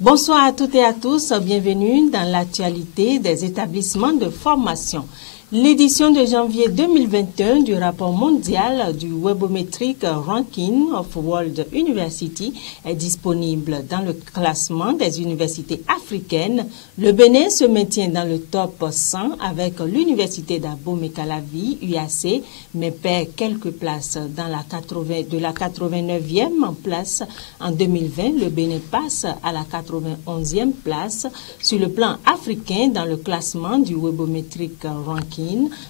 Bonsoir à toutes et à tous, bienvenue dans l'actualité des établissements de formation. L'édition de janvier 2021 du rapport mondial du Webometric Ranking of World University est disponible dans le classement des universités africaines. Le Bénin se maintient dans le top 100 avec l'université d'Abomey-Calavi, UAC, mais perd quelques places dans de la 89e place. En 2020, le Bénin passe à la 91e place sur le plan africain dans le classement du Webometric Ranking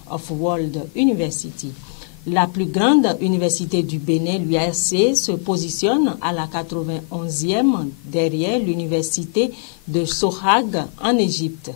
of World University. La plus grande université du Bénin, l'UAC, se positionne à la 91e derrière l'université de Sohag en Égypte.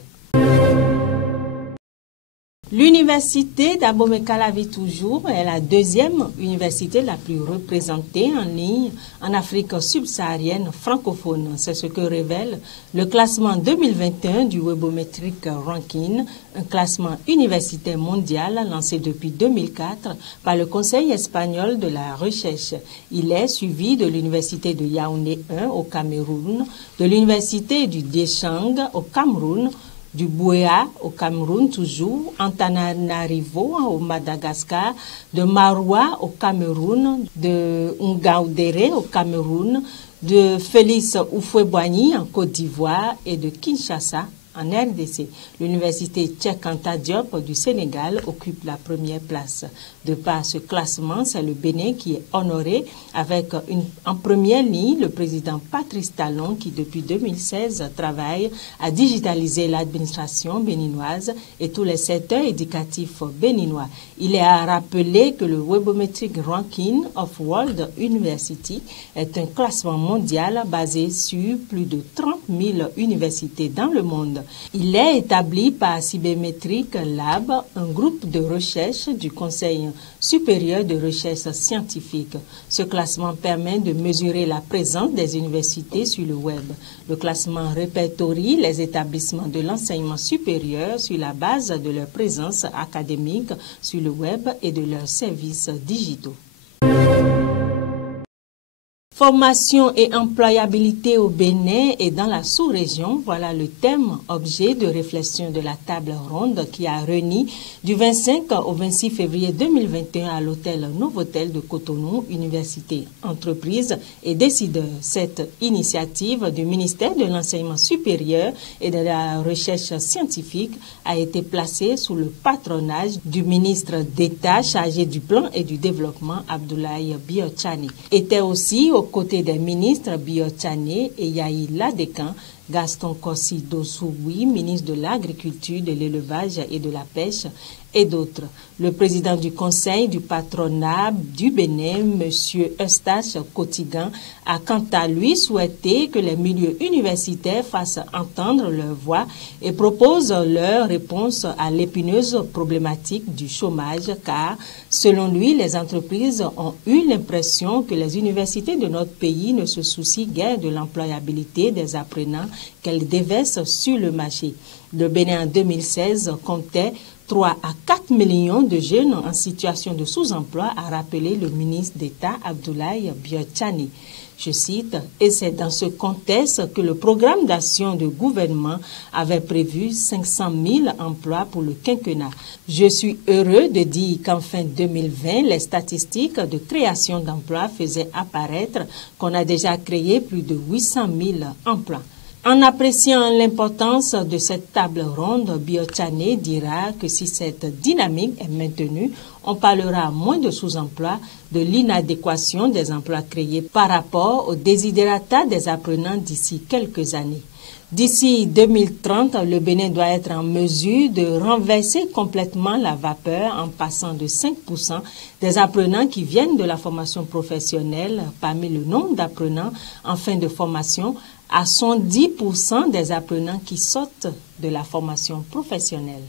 L'université d'Abomey-Calavi toujours est la deuxième université la plus représentée en ligne en Afrique subsaharienne francophone. C'est ce que révèle le classement 2021 du Webometric Ranking, un classement universitaire mondial lancé depuis 2004 par le Conseil espagnol de la recherche. Il est suivi de l'université de Yaoundé 1 au Cameroun, de l'université du Dechang au Cameroun, du Buea au Cameroun toujours, Antananarivo au Madagascar, de Maroua au Cameroun, de Ngaoundéré au Cameroun, de Félix Houphouët-Boigny en Côte d'Ivoire et de Kinshasa en RDC. L'université Cheikh Anta Diop du Sénégal occupe la première place. De par ce classement, c'est le Bénin qui est honoré avec en première ligne le président Patrice Talon qui depuis 2016 travaille à digitaliser l'administration béninoise et tous les secteurs éducatifs béninois. Il est à rappeler que le Webometric Ranking of World University est un classement mondial basé sur plus de 30 000 universités dans le monde. Il est établi par Cybermetric Lab, un groupe de recherche du Conseil supérieur de recherche scientifique. Ce classement permet de mesurer la présence des universités sur le web. Le classement répertorie les établissements de l'enseignement supérieur sur la base de leur présence académique sur le web et de leurs services digitaux. Formation et employabilité au Bénin et dans la sous-région, voilà le thème objet de réflexion de la table ronde qui a réuni du 25 au 26 février 2021 à l'hôtel Novotel de Cotonou, université, entreprises et décideurs. Cette initiative du ministère de l'Enseignement supérieur et de la Recherche scientifique a été placée sous le patronage du ministre d'État chargé du plan et du développement, Abdoulaye Biotchani. Était aussi aux côtés des ministres Biotchani et Yahi Ladekan, Gaston Kossi Dossoui, ministre de l'Agriculture, de l'Élevage et de la Pêche, et d'autres. Le président du conseil du patronat du Bénin, M. Eustache Kotigan, a quant à lui souhaité que les milieux universitaires fassent entendre leur voix et proposent leur réponse à l'épineuse problématique du chômage, car, selon lui, les entreprises ont eu l'impression que les universités de notre pays ne se soucient guère de l'employabilité des apprenants qu'elles déversent sur le marché. Le Bénin en 2016 comptait 3 à 4 millions de jeunes en situation de sous-emploi, a rappelé le ministre d'État Abdoulaye Biotchani. Je cite, « Et c'est dans ce contexte que le programme d'action du gouvernement avait prévu 500 000 emplois pour le quinquennat. Je suis heureux de dire qu'en fin 2020, les statistiques de création d'emplois faisaient apparaître qu'on a déjà créé plus de 800 000 emplois. » En appréciant l'importance de cette table ronde, Biotchani dira que si cette dynamique est maintenue, on parlera moins de sous-emploi, de l'inadéquation des emplois créés par rapport aux desiderata des apprenants d'ici quelques années. D'ici 2030, le Bénin doit être en mesure de renverser complètement la vapeur en passant de 5% des apprenants qui viennent de la formation professionnelle parmi le nombre d'apprenants en fin de formation à 110% des apprenants qui sortent de la formation professionnelle.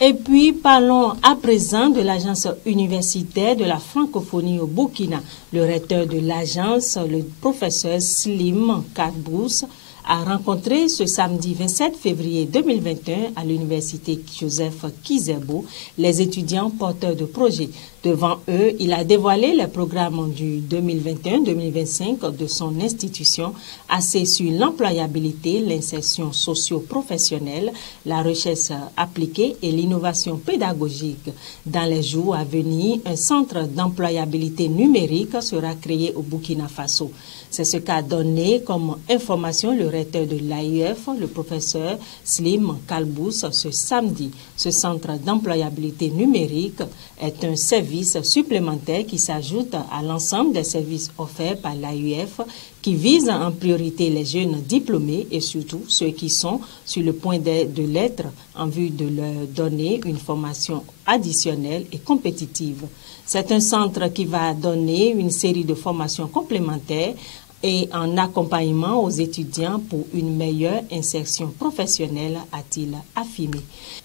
Et puis, parlons à présent de l'agence universitaire de la francophonie au Burkina. Le recteur de l'agence, le professeur Slim Kadbous, a rencontré ce samedi 27 février 2021 à l'université Joseph Kizerbo les étudiants porteurs de projets. Devant eux, il a dévoilé les programmes du 2021-2025 de son institution, axés sur l'employabilité, l'insertion socio-professionnelle, la recherche appliquée et l'innovation pédagogique. Dans les jours à venir, un centre d'employabilité numérique sera créé au Burkina Faso. C'est ce qu'a donné comme information le recteur de l'AUF, le professeur Slim Kalbous, ce samedi. Ce centre d'employabilité numérique est un service supplémentaire qui s'ajoute à l'ensemble des services offerts par l'AUF qui vise en priorité les jeunes diplômés et surtout ceux qui sont sur le point de l'être en vue de leur donner une formation additionnelle et compétitive. C'est un centre qui va donner une série de formations complémentaires et en accompagnement aux étudiants pour une meilleure insertion professionnelle, a-t-il affirmé.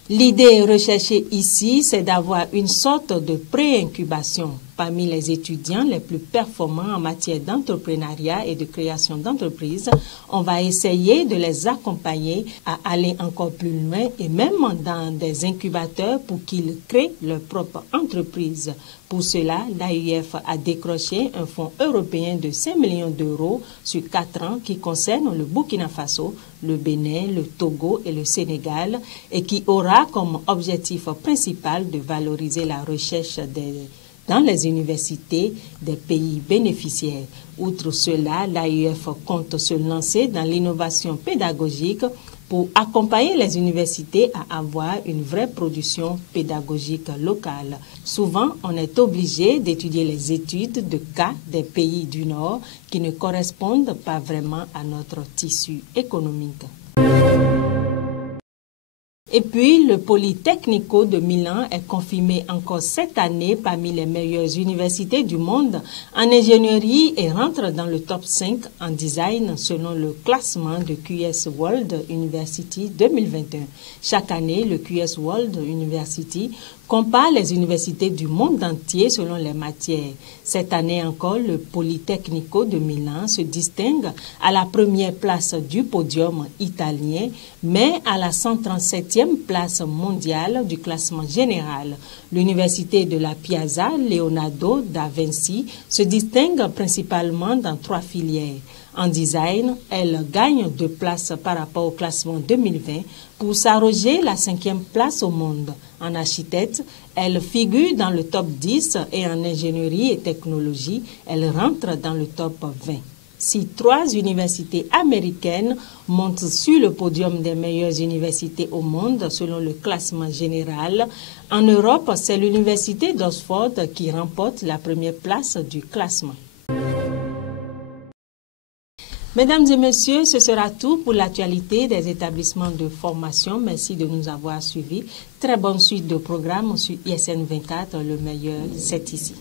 L'idée recherchée ici, c'est d'avoir une sorte de pré-incubation parmi les étudiants les plus performants en matière d'entrepreneuriat et de création d'entreprises. On va essayer de les accompagner à aller encore plus loin et même dans des incubateurs pour qu'ils créent leur propre entreprise. Pour cela, l'AUF a décroché un fonds européen de 5 millions d'euros sur 4 ans qui concerne le Burkina Faso, le Bénin, le Togo et le Sénégal et qui aura comme objectif principal de valoriser la recherche dans les universités des pays bénéficiaires. Outre cela, l'AUF compte se lancer dans l'innovation pédagogique pour accompagner les universités à avoir une vraie production pédagogique locale. Souvent, on est obligé d'étudier les études de cas des pays du Nord qui ne correspondent pas vraiment à notre tissu économique. Et puis, le Politecnico de Milan est confirmé encore cette année parmi les meilleures universités du monde en ingénierie et rentre dans le top 5 en design selon le classement de QS World University 2021. Chaque année, le QS World University compare les universités du monde entier selon les matières. Cette année encore, le Politecnico de Milan se distingue à la première place du podium italien, mais à la 137e place mondiale du classement général. L'université de la Piazza Leonardo da Vinci se distingue principalement dans 3 filières. En design, elle gagne 2 places par rapport au classement 2020 pour s'arroger la 5e place au monde. En architecte, elle figure dans le top 10 et en ingénierie et technologie, elle rentre dans le top 20. Si 3 universités américaines montent sur le podium des meilleures universités au monde selon le classement général, en Europe, c'est l'université d'Oxford qui remporte la première place du classement. Mesdames et messieurs, ce sera tout pour l'actualité des établissements de formation. Merci de nous avoir suivis. Très bonne suite de programmes sur ISN 24. Le meilleur, c'est ici.